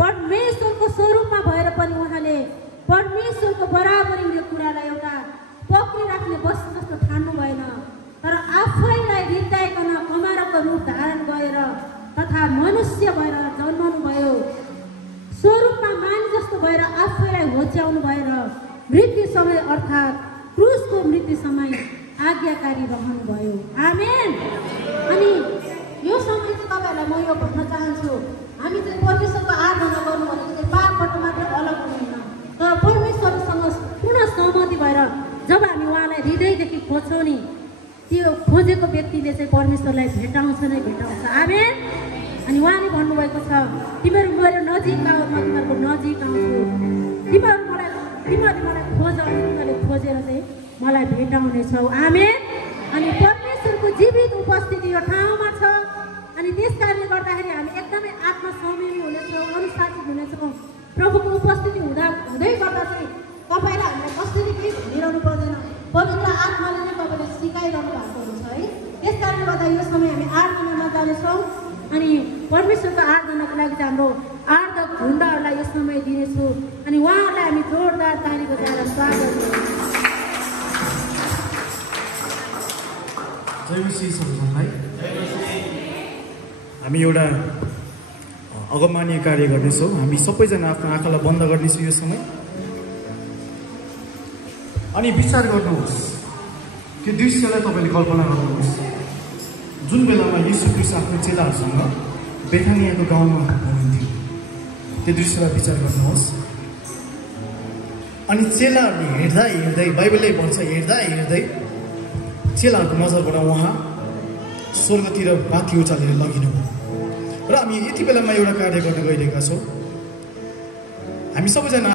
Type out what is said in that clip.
परमेश्वरको स्वरूपमा भएर पनि उहाँले परमेश्वरको बराबरीको कुरालाई एउटा पक्रिराख्ने वस्तु जस्तो ठान्नु भएन, तर आफैलाई हृदयकन अमारको रूप धारण गरेर तथा मनुष्य भएर जन्मनु भयो। स्वरूपमा मानिस जस्तो भएर आफैलाई होच्याउनु भएर मृत्यु समय अर्थात् क्रुसको मृत्यु समय आज्ञाकारी रहनु भयो। आमेन। अनि यो समय चाहिँ तपाईहरुलाई म यो भन्न चाहन्छु, हामी चाहिँ परमेश्वरको आराधना गर्नु भनेको चाहिँ पापबाट मात्र अलग हुँदैन, तर परमेश्वरसँग पूर्ण सहमति भएर जब हामी उहाँलाई हृदयदेखि खोज्छौँ नि, त्यो खोजेको व्यक्तिले चाहिँ परमेश्वरलाई भेटाउँछ नै भेटाउँछ। आमेन। अनि उहाँले भन्नुभएको छ, तिमीहरू मेरो नजिक आऊ, म तिमीहरूको नजिक आउँछु। तिमीहरूले मलाई खोज, अनि तिमीहरूले खोजेर चाहिँ मलाई भेटाउनेछौ। आमेन। अनि परमेश्वरको जीवित उपस्थिति यो ठाउँमा छ। अनि त्यस कारणले गर्दाखेरि हामी एकदमै आत्मसंयमी हुनेछौँ, अनुशासित हुनेछौँ। प्रभुको उपस्थिति हुँदै गर्दा चाहिँ तपाईँलाई हामीलाई कसरी केही भनिरहनु पर्दैन, पवित्र आत्माले नै तपाईँलाई सिकाइरहनु भएको हुन्छ है। त्यस कारणले गर्दा यो समय हामी आराधनामा जानेछौँ। अनि परमेश्वरको आराधनाको लागि चाहिँ हाम्रो आराधक झुन्डहरूलाई यो समय दिनेछु। अनि उहाँहरूलाई हामी जोरदार ताली बजाएर स्वागत गर्छौँ। जय मसीह सबैजनालाई। हामी एउटा अगममान्य कार्य गर्नेछौँ। हामी सबैजना आफ्नो आँखालाई बन्द गर्नेछौँ यो समय, अनि विचार गर्नुहोस्, त्यो दृश्यलाई तपाईँले कल्पना गर्नुहोस् जुन बेलामा यीशु ख्रीष्ट आफ्नो चेलाहरूसँग बेथानियाको गाउँमा हुनुहुन्थ्यो। त्यो दृश्यलाई विचार गर्नुहोस्। अनि चेलाहरूले हेर्दा हेर्दै, बाइबलले भन्छ हेर्दा हेर्दै चेलाहरूको नजरबाट उहाँ स्वर्गतिर माथि उचालेर लगिनुभयो। र हामी यति बेलामा एउटा कार्य गर्न गइरहेका छौँ। हामी सबैजना